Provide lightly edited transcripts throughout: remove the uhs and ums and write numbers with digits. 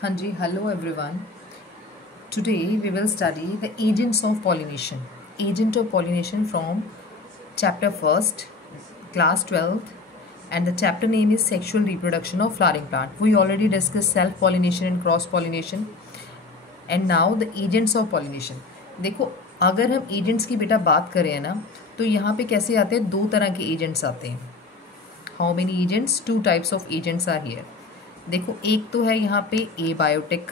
हाँ जी, hello everyone. Today we will study the agents of pollination. Agent of pollination from chapter 1st, class 12th, and the chapter name is sexual reproduction of flowering plant. We already discussed self pollination and cross pollination. And now the agents of pollination. देखो, अगर हम agents की बेटा बात करें ना, तो यहाँ पे कैसे आते हैं? दो तरह के agents आते हैं. How many agents? Two types of agents are here. देखो, एक तो है यहाँ पे abiotic.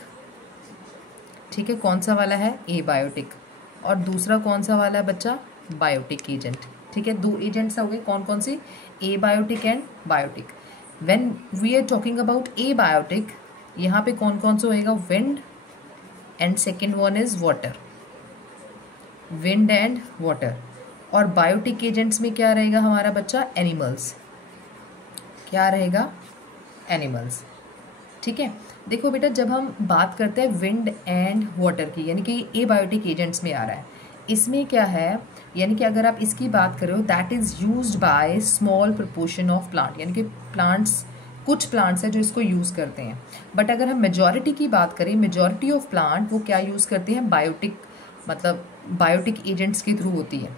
ठीक है, कौन सा वाला है? Abiotic. और दूसरा कौन सा वाला है बच्चा? Biotic agent. ठीक है, दो एजेंट्स हो गए. कौन कौन से? Abiotic and biotic. When we are talking about abiotic, यहाँ पे कौन कौन सा होएगा? Wind and second one is water. Wind and water. और बायोटिक एजेंट्स में क्या रहेगा हमारा बच्चा? एनिमल्स. क्या रहेगा? एनिमल्स. ठीक है, देखो बेटा, जब हम बात करते हैं विंड एंड वाटर की, यानी कि ए बायोटिक एजेंट्स में आ रहा है, इसमें क्या है, यानी कि अगर आप इसकी बात करो, that is used by small proportion of plant, यानी कि प्लांट्स, कुछ प्लांट्स हैं जो इसको यूज़ करते हैं. बट अगर हम मेजॉरिटी की बात करें, मेजॉरिटी ऑफ प्लांट वो क्या यूज़ करते हैं? बायोटिक, मतलब बायोटिक एजेंट्स के थ्रू होती है.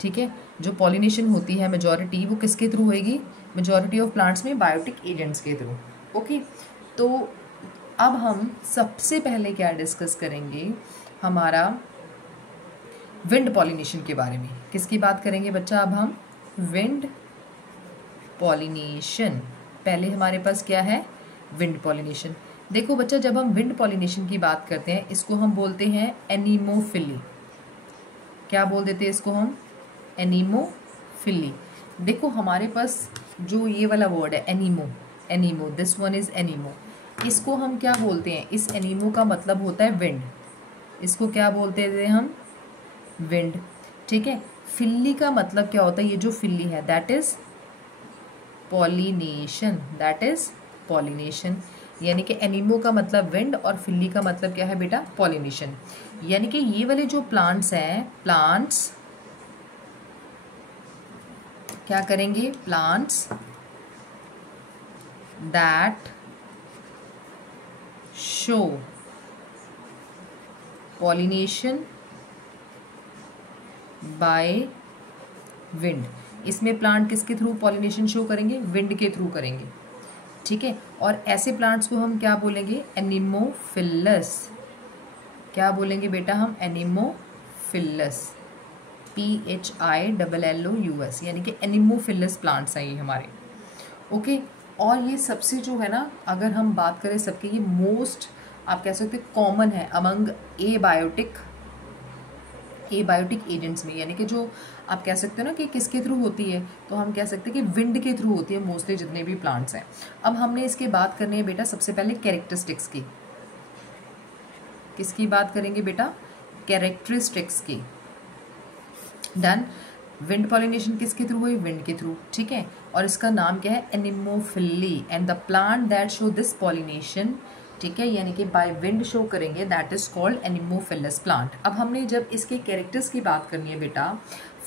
ठीक है, जो पॉलिनेशन होती है मेजॉरिटी, वो किसके थ्रू होएगी? मेजॉरिटी ऑफ प्लांट्स में बायोटिक एजेंट्स के थ्रू. ओके, तो अब हम सबसे पहले क्या डिस्कस करेंगे? हमारा विंड पॉलिनेशन के बारे में. किसकी बात करेंगे बच्चा? अब हम विंड पॉलिनेशन. पहले हमारे पास क्या है? Wind pollination. देखो बच्चा, जब हम विंड पॉलिनेशन की बात करते हैं, इसको हम बोलते हैं एनीमोफिली. क्या बोल देते हैं इसको हम? एनीमोफिली. देखो हमारे पास जो ये वाला वर्ड है एनीमो, एनीमो, दिस वन इज एनीमो. इसको हम क्या बोलते हैं? इस एनीमो का मतलब होता है विंड. इसको क्या बोलते थे हम? विंड. ठीक है, फिल्ली का मतलब क्या होता है? ये जो फिल्ली है that is pollination. That is pollination. यानी कि एनीमो का मतलब विंड और फिल्ली का मतलब क्या है बेटा? पॉलिनेशन. यानी कि ये वाले जो प्लांट्स हैं, प्लांट्स क्या करेंगे? Plants that show pollination by wind. इसमें प्लांट किसके थ्रू पॉलिनेशन शो करेंगे? विंड के थ्रू करेंगे. ठीक है, और ऐसे प्लांट्स को हम क्या बोलेंगे? एनिमोफिलस. क्या बोलेंगे बेटा हम? एनिमोफिलस. PHILLOUS, यानी कि एनिमोफिलस प्लांट्स हैं ये हमारे. ओके, और ये सबसे जो है ना, अगर हम बात करें सबके, ये मोस्ट आप कह सकते हैं कॉमन है अमंग ए बायोटिक एजेंट्स में. यानी कि जो आप कह सकते हो ना कि किसके थ्रू होती है, तो हम कह सकते हैं कि विंड के थ्रू होती है मोस्टली जितने भी प्लांट्स हैं. अब हमने इसकी बात करनी है बेटा सबसे पहले कैरेक्टरिस्टिक्स की. किसकी बात करेंगे बेटा? कैरेक्टरिस्टिक्स की. डन. विंड पॉलिनेशन किसके थ्रू हुई? विंड के थ्रू. ठीक है, और इसका नाम क्या है? Anemophily. And the plant that show this pollination, ठीक है, यानी कि बाय विंड शो करेंगे, that is called anemophilous plant. अब हमने जब इसके कैरेक्टर्स की बात करनी है बेटा,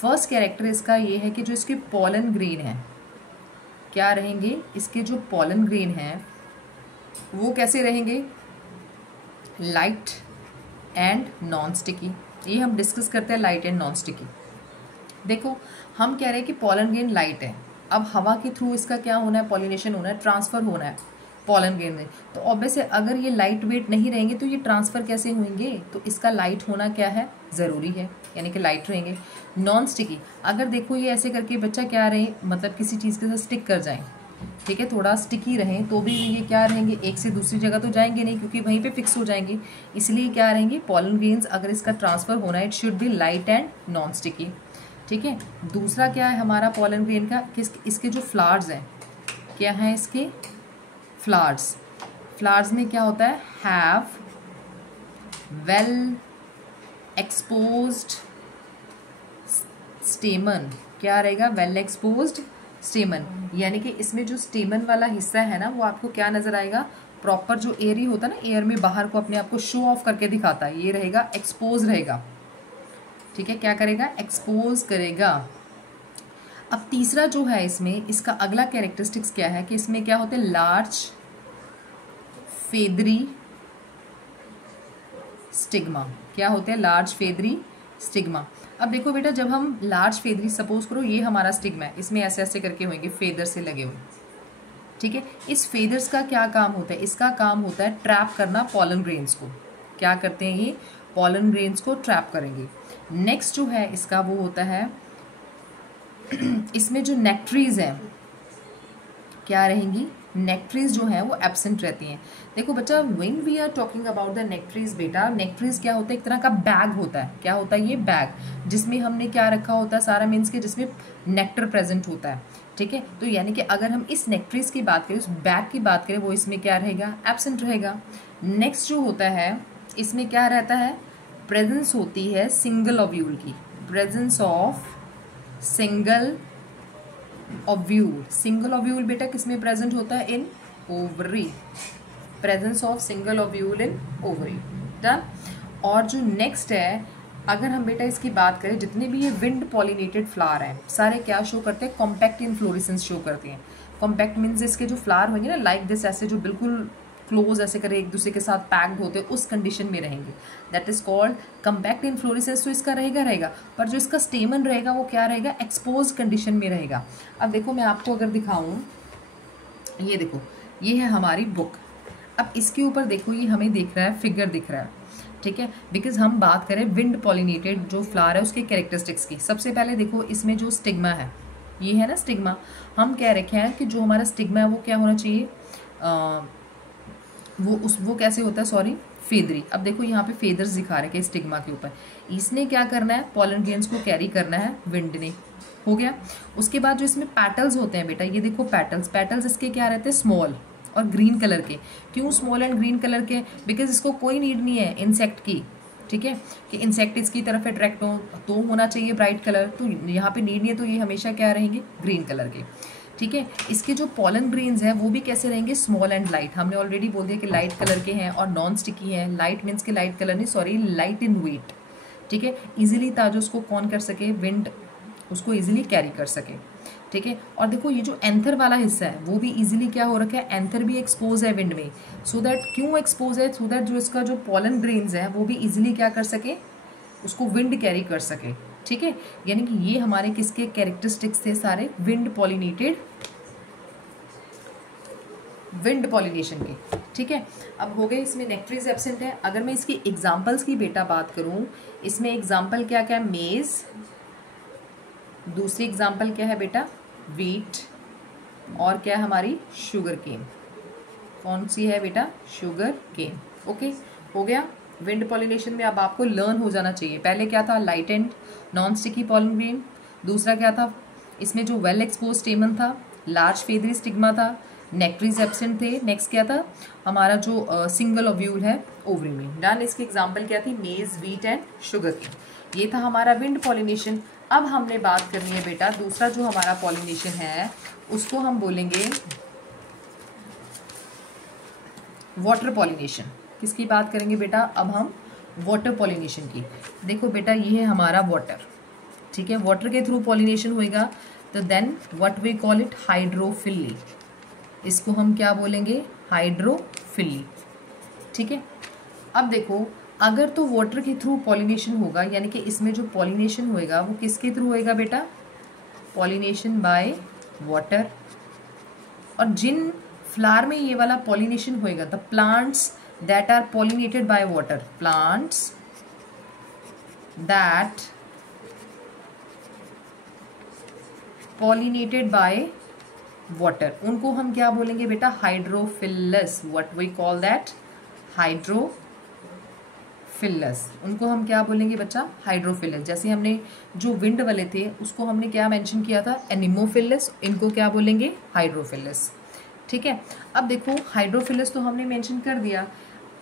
फर्स्ट कैरेक्टर इसका ये है कि जो इसके पॉलन ग्रेन है, क्या रहेंगे? इसके जो पॉलन ग्रेन हैं वो कैसे रहेंगे? Light and non sticky. ये हम डिस्कस करते हैं लाइट एंड नॉन स्टिकी. देखो, हम कह रहे हैं कि पॉलन ग्रेन लाइट है. अब हवा के थ्रू इसका क्या होना है? पॉलिनेशन होना है, ट्रांसफर होना है पॉलन ग्रेन में. तो ऑब्वियस है, अगर ये लाइट वेट नहीं रहेंगे तो ये ट्रांसफर कैसे होंगे? तो इसका लाइट होना क्या है? ज़रूरी है, यानी कि लाइट रहेंगे. नॉन स्टिकी, अगर देखो ये ऐसे करके बच्चा क्या रहे, मतलब किसी चीज़ के साथ स्टिक कर जाएं, ठीक है, थोड़ा स्टिकी रहें, तो भी ये क्या रहेंगे? एक से दूसरी जगह तो जाएंगे नहीं, क्योंकि वहीं पे फिक्स हो जाएंगे. इसलिए क्या रहेंगे? पॉलन ग्रेन्स अगर इसका ट्रांसफर होना है, it should be light and non sticky. ठीक है, दूसरा क्या है हमारा पॉलन ग्रेन का? इसके जो फ्लावर्स हैं, क्या हैं इसके? फ्लावर्स. फ्लावर्स में क्या होता है? Have well exposed स्टेमन. क्या रहेगा? Well exposed स्टेमन. यानी कि इसमें जो स्टेमन वाला हिस्सा है ना, वो आपको क्या नजर आएगा? प्रॉपर जो एयर होता है ना, एयर में बाहर को अपने आप को शो ऑफ करके दिखाता है, ये रहेगा एक्सपोज रहेगा. ठीक है, क्या करेगा? एक्सपोज करेगा. अब तीसरा जो है इसमें, इसका अगला कैरेक्टरिस्टिक्स क्या है कि इसमें क्या होते हैं? Large feathery stigma. क्या होते हैं? Large feathery stigma. अब देखो बेटा, जब हम लार्ज फेदरी, सपोज करो ये हमारा स्टिग्मा है, इसमें ऐसे ऐसे करके होंगे फेदर से लगे हुए, ठीक है। इस फेदर्स का क्या काम होता है? इसका काम होता है ट्रैप करना पॉलन ग्रेन्स को। क्या करते हैं ये? पॉलन ग्रेन्स को ट्रैप करेंगे। नेक्स्ट जो है इसका वो होता है इसमें जो नेक्ट्रीज हैं क्या रहेंगी? नेक्ट्रीज जो है वो एब्सेंट रहती हैं। देखो बच्चा, when we are talking about the nectaries, बेटा नेक्ट्रीज क्या होता है? एक तरह का बैग होता है। क्या होता है ये? बैग, जिसमें हमने क्या रखा होता है? सारा मीन्स के जिसमें नेक्टर प्रेजेंट होता है, ठीक है। तो यानी कि अगर हम इस नेक्ट्रीज की बात करें, उस बैग की बात करें, वो इसमें क्या रहेगा? एब्सेंट रहेगा। नेक्स्ट जो होता है इसमें क्या रहता है? प्रेजेंस होती है सिंगल ओव्यूल की, presence of single ovule. Single ovule बेटा किसमें प्रेजेंट होता है? In ovary. Presence of single ovule in ovary. Done. और जो नेक्स्ट है, अगर हम बेटा इसकी बात करें, जितने भी ये विंड पॉलिनेटेड फ्लावर हैं सारे क्या शो करते हैं? कॉम्पैक्ट इन्फ्लोरेसेंस शो करते हैं। कॉम्पैक्ट मीन्स इसके जो फ्लावर होंगे ना, लाइक दिस, ऐसे जो बिल्कुल क्लोज ऐसे करे एक दूसरे के साथ पैक्ड होते हैं, उस कंडीशन में रहेंगे। That is called compact inflorescence. तो इसका रहेगा, पर जो इसका स्टेमन रहेगा वो क्या रहेगा? एक्सपोज कंडीशन में रहेगा। अब देखो मैं आपको अगर दिखाऊं, ये देखो, ये है हमारी बुक। अब इसके ऊपर देखो, ये हमें दिख रहा है, फिगर दिख रहा है, ठीक है। बिकॉज हम बात करें विंड पॉलिनेटेड जो फ्लावर है उसके कैरेक्टरिस्टिक्स की। सबसे पहले देखो इसमें जो स्टिग्मा है, ये है ना स्टिग्मा। हम कह रखे हैं कि जो हमारा स्टिग्मा है वो क्या होना चाहिए? वो कैसे होता है? Sorry, feathery. अब देखो यहाँ पे फेदर्स दिखा रहे हैं स्टिग्मा के ऊपर। इसने क्या करना है? पॉलन ग्रेन्स को कैरी करना है विंड ने। हो गया। उसके बाद जो इसमें पेटल्स होते हैं बेटा, ये देखो पेटल्स इसके क्या रहते हैं? स्मॉल और ग्रीन कलर के। क्यों स्मॉल एंड ग्रीन कलर के? बिकॉज इसको कोई नीड नहीं है इंसेक्ट की, ठीक है, कि इंसेक्ट इसकी तरफ अट्रैक्ट हो तो होना चाहिए ब्राइट कलर। तो यहाँ पे नीड नहीं है, तो ये हमेशा क्या रहेंगे? ग्रीन कलर के, ठीक है। इसके जो पॉलन ग्रेन्स हैं वो भी कैसे रहेंगे? Small and light. हमने ऑलरेडी बोल दिया कि लाइट कलर के हैं और नॉन स्टिकी हैं। लाइट मीन्स के लाइट कलर नहीं, सॉरी, लाइट इन वेट, ठीक है। इजीली ताकि उसको कौन कर सके? विंड उसको इजीली कैरी कर सके, ठीक है। और देखो ये जो एंथर वाला हिस्सा है वो भी इजीली क्या हो रखा है? एंथर भी एक्सपोज है विंड में। सो दैट क्यों एक्सपोज है? सो दैट जो इसका जो पॉलन ग्रेन्स है वो भी इजीली क्या कर सके? उसको विंड कैरी कर सके, ठीक है। यानी कि ये हमारे किसके कैरेक्टरिस्टिक्स थे? सारे विंड पॉलिनेशन के, ठीक है। अब हो गए, इसमें नेक्ट्रीज एब्सेंट है। अगर मैं इसकी एग्जांपल्स की बेटा बात करूं, इसमें एग्जांपल क्या क्या है? मेज। दूसरी एग्जांपल क्या है बेटा? वीट। और क्या है हमारी? Sugar cane. कौन सी है बेटा? Sugar cane. ओके, हो गया। विंड पॉलिनेशन में अब आपको लर्न हो जाना चाहिए। पहले क्या था? Light and non sticky pollen grain. दूसरा क्या था? इसमें जो वेल एक्सपोज स्टेमन था, लार्ज फेदरी स्टिग्मा था, नेक्ट्रीज एब्सेंट थे। नेक्स्ट क्या था? हमारा जो सिंगल ओव्यूल है ओवरी में। डन। इसकी एग्जांपल क्या थी? मेज, वीट एंड शुगर केन। ये था हमारा विंड पॉलिनेशन। अब हमने बात करनी है बेटा दूसरा जो हमारा पॉलिनेशन है उसको हम बोलेंगे वाटर पॉलिनेशन। किसकी बात करेंगे बेटा? अब हम वाटर पॉलिनेशन की। देखो बेटा, ये है हमारा वाटर, ठीक है। वाटर के थ्रू पॉलिनेशन होएगा तो then what we call it? Hydrophily. इसको हम क्या बोलेंगे? हाइड्रोफिली, ठीक है। अब देखो, अगर तो वाटर के थ्रू पॉलिनेशन होगा, यानी कि इसमें जो पॉलिनेशन होएगा वो किसके थ्रू होएगा बेटा? Pollination by water. और जिन फ्लावर में ये वाला पॉलिनेशन होएगा, the plants that are pollinated by water, plants that pollinated by water, उनको हम क्या बोलेंगे बेटा? Hydrophilous. What we call that? Hydrophilous. उनको हम क्या बोलेंगे बच्चा? हाइड्रोफिलस। जैसे हमने जो विंड वाले थे उसको हमने क्या मेंशन किया था? एनिमोफिलस। इनको क्या बोलेंगे? हाइड्रोफिलस, ठीक है। अब देखो, हाइड्रोफिलस तो हमने मेंशन कर दिया।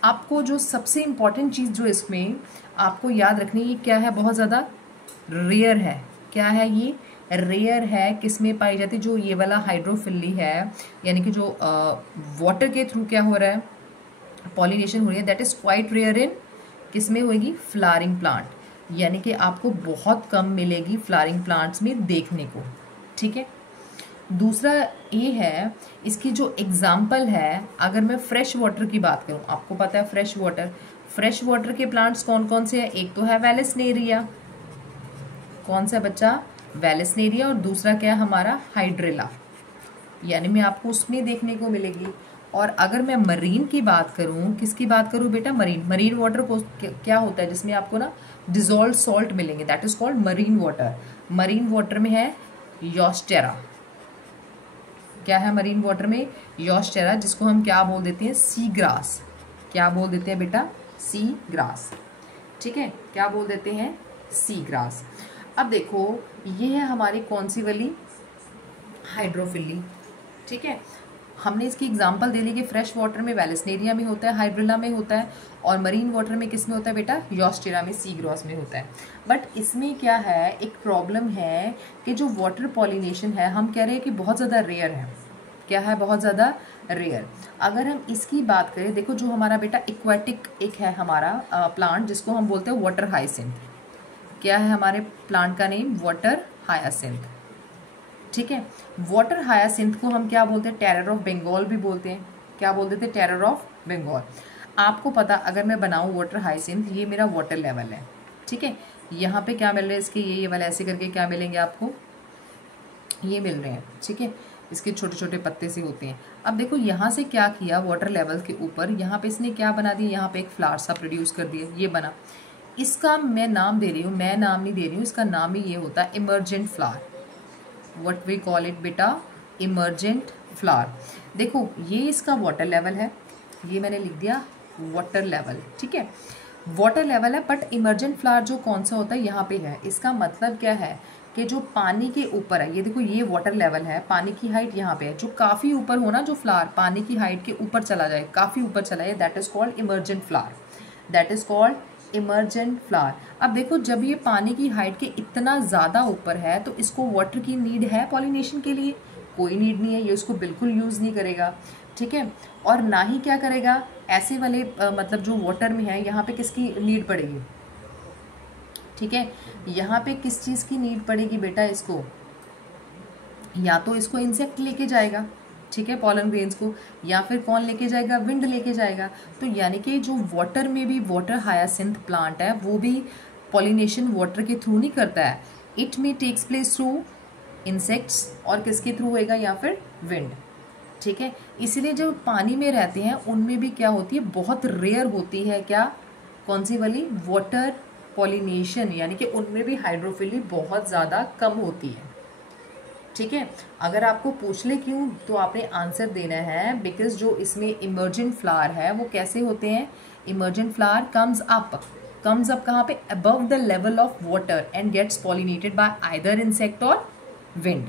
आपको जो सबसे इंपॉर्टेंट चीज़ जो इसमें आपको याद रखनी है, क्या है? बहुत ज़्यादा रेयर है। क्या है ये? रेयर है। किस में पाई जाती? जो ये वाला हाइड्रोफिली है, यानी कि जो वाटर के थ्रू क्या हो रहा है? पॉलिनेशन हो रही है, that is quite rare in किस में होगी? Flowering plant. यानी कि आपको बहुत कम मिलेगी फ्लावरिंग प्लांट्स में देखने को, ठीक है। दूसरा ये है, इसकी जो एग्जाम्पल है, अगर मैं फ्रेश वाटर की बात करूँ, आपको पता है फ्रेश वाटर के प्लांट्स कौन कौन से हैं? एक तो है वेलेस्नेरिया, कौन सा बच्चा? वेलेस्नेरिया, और दूसरा क्या है हमारा? हाइड्रेला, यानी मैं आपको उसमें देखने को मिलेगी। और अगर मैं मरीन की बात करूं, किसकी बात करूं बेटा? मरीन वाटर को क्या होता है जिसमें आपको ना डिजोल्व सॉल्ट मिलेंगे, that is called marine water. Marine water में है यॉस्टेरा, क्या है मरीन वाटर में? यॉस्टेरा, जिसको हम क्या बोल देते हैं? Sea grass. क्या बोल देते हैं बेटा? सी ग्रास, ठीक है, क्या बोल देते हैं? Sea grass. अब देखो ये है हमारी कौन सी वाली? हाइड्रोफिली, ठीक है। हमने इसकी एग्जांपल दे ली कि फ्रेश वाटर में वेलेस्नेरिया में होता है, हाइड्रिला में होता है, और मरीन वाटर में किस में होता है बेटा? यॉस्टेरा में, सी ग्रॉस में होता है। बट इसमें क्या है, एक प्रॉब्लम है कि जो वाटर पॉलिनेशन है, हम कह रहे हैं कि बहुत ज़्यादा रेयर है। क्या है? बहुत ज़्यादा रेयर। अगर हम इसकी बात करें, देखो जो हमारा बेटा एक्वाटिक एक है हमारा प्लांट, जिसको हम बोलते हैं वाटर हाइसिंथ। क्या है हमारे प्लांट का नेम? वाटर हायासिंथ, ठीक है। वाटर हायासिंथ को हम क्या बोलते हैं? टेरर ऑफ बंगाल भी बोलते हैं। क्या बोलते थे? Terror of Bengal. आपको पता, अगर मैं बनाऊं वाटर हाइसिंथ, ये मेरा वाटर लेवल है, ठीक है। यहाँ पे क्या मिल रहे हैं इसके? ये वाला ऐसे करके क्या मिलेंगे आपको? ये मिल रहे हैं, ठीक है। इसके छोटे छोटे पत्ते से होते हैं। अब देखो यहाँ से क्या किया, वाटर लेवल के ऊपर यहाँ पे इसने क्या बना दिया? यहाँ पे एक फ्लावर सा प्रोड्यूस कर दिया, ये बना। इसका मैं नाम दे रही हूँ, मैं नाम नहीं दे रही हूँ, इसका नाम ही ये होता है emergent flower. What we call it बेटा? Emergent flower. देखो ये इसका वाटर लेवल है, ये मैंने लिख दिया वाटर लेवल, ठीक है, वाटर लेवल है। बट इमर्जेंट फ्लावर जो कौन सा होता है? यहाँ पे है। इसका मतलब क्या है कि जो पानी के ऊपर है, ये देखो ये वाटर लेवल है, पानी की हाइट यहाँ पे है, जो काफ़ी ऊपर हो ना, जो फ्लावर पानी की हाइट के ऊपर चला जाए, काफ़ी ऊपर चला जाए, that is called emergent flower, that is called emergent flower. अब देखो जब ये पानी की हाइट के इतना ज़्यादा ऊपर है, तो इसको वाटर की नीड है पॉलिनेशन के लिए? कोई नीड नहीं है, ये उसको बिल्कुल यूज़ नहीं करेगा, ठीक है। और ना ही क्या करेगा, ऐसे वाले मतलब जो वाटर में है, यहाँ पे किसकी नीड पड़ेगी? ठीक है, यहाँ पे किस चीज़ की नीड पड़ेगी बेटा इसको? या तो इसको इंसेक्ट लेके जाएगा, ठीक है, पॉलन ग्रेन्स को, या फिर कौन लेके जाएगा? विंड लेके जाएगा। तो यानी कि जो वाटर में भी वाटर हायासिंथ प्लांट है, वो भी पॉलिनेशन वाटर के थ्रू नहीं करता है, इट में टेक्स प्लेस थ्रू इंसेक्ट्स, और किसके थ्रू होएगा? या फिर विंड, ठीक है। इसलिए जो पानी में रहते हैं उनमें भी क्या होती है? बहुत रेयर होती है, क्या? कौन सी वाली? वाटर पॉलिनेशन, यानी कि उनमें भी हाइड्रोफिली बहुत ज़्यादा कम होती है, ठीक है। अगर आपको पूछ ले क्यों, तो आपने आंसर देना है बिकॉज जो इसमें इमर्जेंट फ्लावर है वो कैसे होते हैं? इमर्जेंट फ्लावर कम्स अप कहाँ पे? Above the level of water and gets pollinated by either insect और विंड,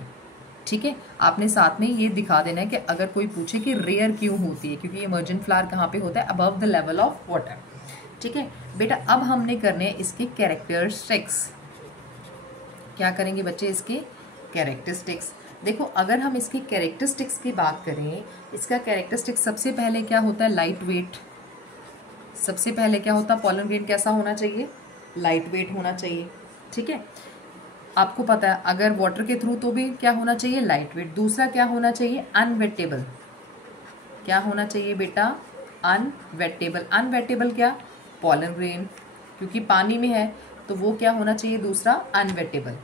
ठीक है। आपने साथ में ये दिखा देना है कि अगर कोई पूछे कि रेयर क्यों होती है, क्योंकि इमर्जेंट फ्लावर कहाँ पे होता है? Above the level of water, ठीक है बेटा। अब हमने करने हैं इसके कैरेक्टरिस्टिक्स। क्या करेंगे बच्चे? इसके कैरेक्टरिस्टिक्स। देखो अगर हम इसके कैरेक्टरिस्टिक्स की बात करें, इसका कैरेक्टरिस्टिक्स सबसे पहले क्या होता है? Light weight. सबसे पहले क्या होता है? पॉलन ग्रेन कैसा होना चाहिए? लाइट वेट होना चाहिए, ठीक है। आपको पता है अगर वाटर के थ्रू तो भी क्या होना चाहिए? Light weight. दूसरा क्या होना चाहिए? अनवेटेबल। क्या होना चाहिए बेटा? अनवेटेबल। अनवेटेबल क्या? पॉलन ग्रेन, क्योंकि पानी में है तो वो क्या होना चाहिए? दूसरा अनवेटेबल,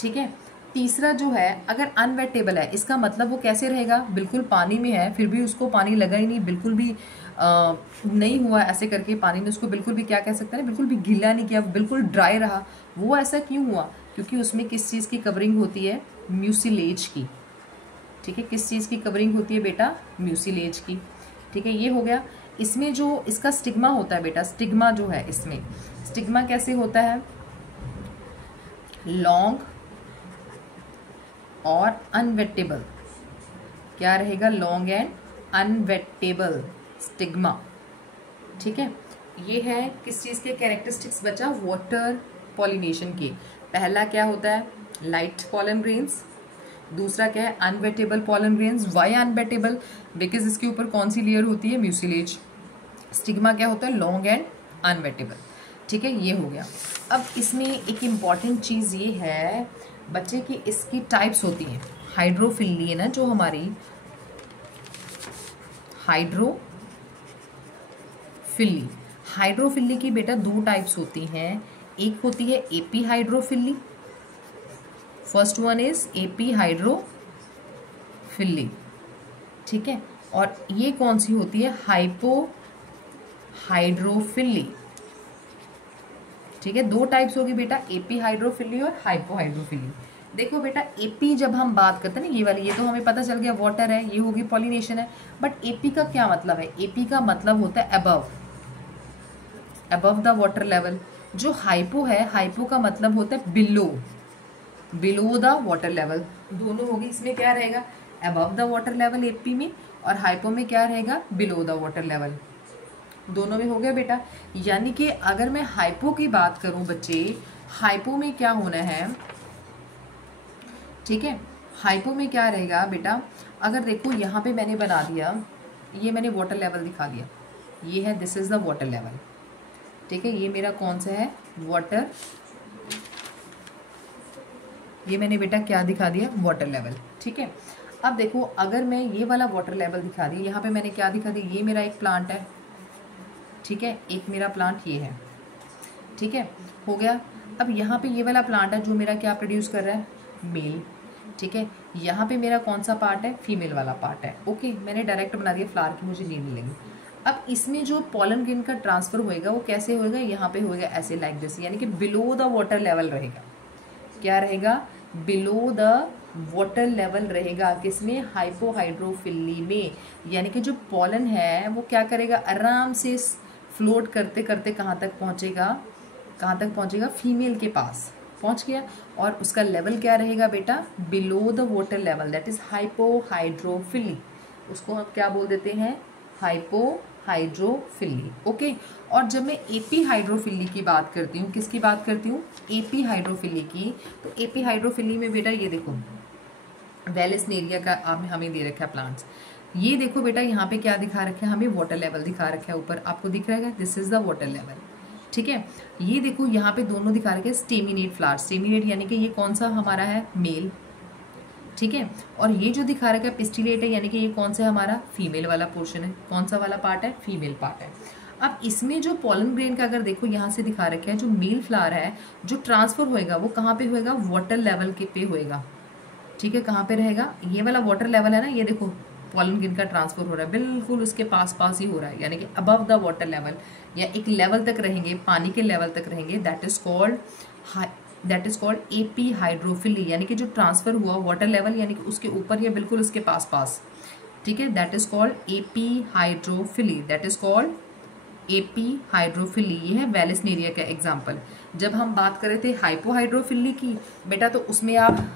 ठीक है। तीसरा जो है, अगर अनवेटेबल है, इसका मतलब वो कैसे रहेगा? बिल्कुल पानी में है, फिर भी उसको पानी लगा ही नहीं, बिल्कुल भी नहीं हुआ ऐसे करके पानी में, उसको बिल्कुल भी क्या कह सकते हैं? बिल्कुल भी गीला नहीं किया, बिल्कुल ड्राई रहा। वो ऐसा क्यों हुआ? क्योंकि उसमें किस चीज़ की कवरिंग होती है? म्यूसिलेज की, ठीक है। किस चीज़ की कवरिंग होती है बेटा? म्यूसिलेज की, ठीक है। ये हो गया। इसमें जो इसका स्टिग्मा होता है बेटा, स्टिग्मा जो है इसमें, स्टिग्मा कैसे होता है? लॉन्ग और अनवेटेबल। क्या रहेगा? लॉन्ग एंड अनवेटेबल स्टिग्मा, ठीक है। ये है किस चीज़ के कैरेक्टरिस्टिक्स बचा? वाटर पॉलिनेशन के। पहला क्या होता है? Light pollen grains. दूसरा क्या है? Unwettable pollen grains. Why unwettable? Because इसके ऊपर कौन सी लेयर होती है? म्यूसिलेज। स्टिग्मा क्या होता है? लॉन्ग एंड अनवेटेबल, ठीक है। ये हो गया। अब इसमें एक इम्पॉर्टेंट चीज़ ये है बच्चे की इसकी टाइप्स होती हैं। हाइड्रोफिली है ना जो हमारी, हाइड्रोफिली, हाइड्रोफिली की बेटा दो टाइप्स होती हैं। एक होती है AP hydrophily, first one is AP hydrophily, ठीक है। और ये कौन सी होती है, हाइपो हाइड्रोफिली, ठीक है। दो टाइप्स होगी बेटा, एपी हाइड्रोफिली और हाइपो हाइड्रोफिली। देखो बेटा एपी जब हम बात करते हैं ना, ये वाली, ये तो हमें पता चल गया वाटर है, ये होगी पॉलिनेशन है। बट एपी का क्या मतलब है, एपी का मतलब होता है above, above the water level. जो हाइपो है, हाइपो का मतलब होता है below, below the water level. दोनों होगी, इसमें क्या रहेगा, above the water level AP में, और हाइपो में क्या रहेगा, बिलो द वाटर लेवल। दोनों में हो गया बेटा। यानी कि अगर मैं हाइपो की बात करूं बच्चे, हाइपो में क्या होना है, ठीक है। हाइपो में क्या रहेगा बेटा, अगर देखो यहाँ पे मैंने बना दिया, ये मैंने वाटर लेवल दिखा दिया, ये है, this is the water level, ठीक है। ये मेरा कौन सा है, वाटर, ये मैंने बेटा क्या दिखा दिया, वाटर लेवल, ठीक है। अब देखो अगर मैं ये वाला वाटर लेवल दिखा दी, यहाँ पे मैंने क्या दिखा दी, ये मेरा एक प्लांट है, ठीक है, एक मेरा प्लांट ये है, ठीक है, हो गया। अब यहाँ पे ये वाला प्लांट है जो मेरा क्या प्रोड्यूस कर रहा है, मेल, ठीक है। यहाँ पे मेरा कौन सा पार्ट है, फीमेल वाला पार्ट है, ओके। मैंने डायरेक्ट बना दिया, फ्लावर की मुझे नीड मिलेगी। अब इसमें जो पॉलन ग्रेन का ट्रांसफर होएगा वो कैसे होएगा, यहाँ पे होएगा ऐसे, लाइक दिस, यानी कि बिलो द वाटर लेवल रहेगा। क्या रहेगा, बिलो द वाटर लेवल रहेगा, किसमें, हाइपोहाइड्रोफिली में। यानी कि जो पॉलन है वो क्या करेगा, आराम से फ्लोट करते करते कहाँ तक पहुँचेगा, कहाँ तक पहुँचेगा, फीमेल के पास पहुँच गया। और उसका लेवल क्या रहेगा बेटा, below the water level, that is hypohydrophily. उसको हम क्या बोल देते हैं, हाइपोहाइड्रोफिली, ओके। और जब मैं एपी हाइड्रोफिली की बात करती हूँ, किसकी बात करती हूँ, एपी हाइड्रोफिली की, तो एपी हाइड्रोफिली में बेटा ये देखो, वेलेस्नेरिया का आपने हमें दे रखा है प्लांट्स। ये देखो बेटा यहाँ पे क्या दिखा रखा है, हमें वाटर लेवल दिखा रखा है ऊपर, आपको दिख रहा है, this is the water level, ठीक है। ये देखो यहाँ पे दोनों दिखा रखे हैं स्टेमिनेट फ्लावर, स्टेमिनेट यानी कि ये कौन सा हमारा है, मेल, ठीक है। और ये जो दिखा रखा है पिस्टिलेट है, यानी कि ये कौन सा हमारा, फीमेल वाला पोर्शन है। कौन सा वाला पार्ट है, फीमेल पार्ट है। अब इसमें जो पॉलन ग्रेन का अगर देखो यहाँ से दिखा रखा है, जो मेल फ्लावर है, जो ट्रांसफर होएगा वो कहाँ पे होएगा, वाटर लेवल के पे होएगा, ठीक है। कहाँ पे रहेगा, ये वाला वाटर लेवल है ना, ये देखो पॉलन ग्रेन का ट्रांसफर हो रहा है, बिल्कुल उसके पास पास ही हो रहा है, यानी कि अबव द वाटर लेवल, या एक लेवल तक रहेंगे, पानी के लेवल तक रहेंगे, that is called AP hydrophily. यानी कि जो ट्रांसफर हुआ वाटर लेवल, यानी कि उसके ऊपर या बिल्कुल उसके पास पास, ठीक है, that is called AP hydrophily, that is called AP hydrophily. ये है वेलेस्नेरिया का एग्जाम्पल। जब हम बात कर रहे थे हाइपोहाइड्रोफिली की बेटा, तो उसमें आप,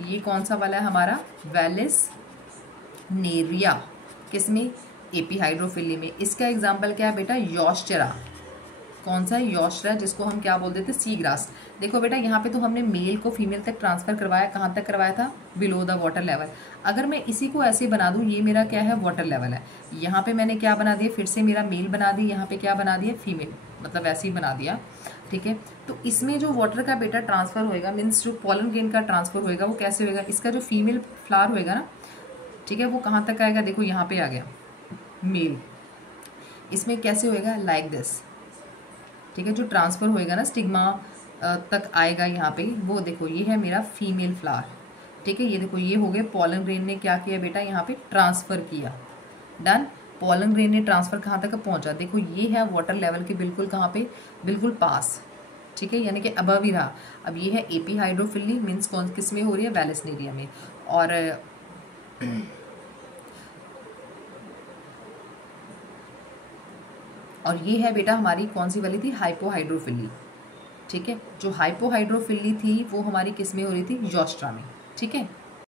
ये कौन सा वाला है हमारा, वेलेस्नेरिया, किसमें, एपी हाइड्रोफिली में। इसका एग्जाम्पल क्या है बेटा, यॉस्टेरा, कौन सा है, यॉस्टेरा, जिसको हम क्या बोल देते, सी ग्रास। देखो बेटा यहाँ पे तो हमने मेल को फीमेल तक ट्रांसफर करवाया, कहाँ तक करवाया था, बिलो द वाटर लेवल। अगर मैं इसी को ऐसे बना दूँ, ये मेरा क्या है, वाटर लेवल है, यहाँ पे मैंने क्या बना दिया, फिर से मेरा मेल बना दी, यहाँ पे क्या बना दिया, फीमेल, मतलब ऐसे ही बना दिया, ठीक है। तो इसमें जो वाटर का बेटा ट्रांसफर होएगा, मीन्स जो पॉलन ग्रेन का ट्रांसफर होएगा वो कैसे होएगा, इसका जो फीमेल फ्लावर होएगा ना, ठीक है, वो कहाँ तक आएगा, देखो यहाँ पे आ गया मेल, इसमें कैसे होएगा, लाइक दिस, ठीक है। जो ट्रांसफर होएगा ना स्टिग्मा तक आएगा यहाँ पे, वो देखो ये है मेरा फीमेल फ्लावर, ठीक है। ये देखो ये हो गया, पॉलन ग्रेन ने क्या किया बेटा, यहाँ पे ट्रांसफर किया, डन। पॉलन ग्रेन ने ट्रांसफर कहाँ तक पहुँचा, देखो ये है वाटर लेवल के बिल्कुल कहाँ पे, बिल्कुल पास, ठीक है, यानी कि अबव ही रहा। अब ये है एपी हाइड्रोफिली, मीन्स कौन किस में हो रही है, वेलेस्नेरिया में। और ये है बेटा हमारी कौन सी वाली थी, हाइपोहाइड्रोफिली, ठीक है। जो हाइपोहाइड्रोफिली थी वो हमारी किस में हो रही थी, यॉस्ट्रा में, ठीक है।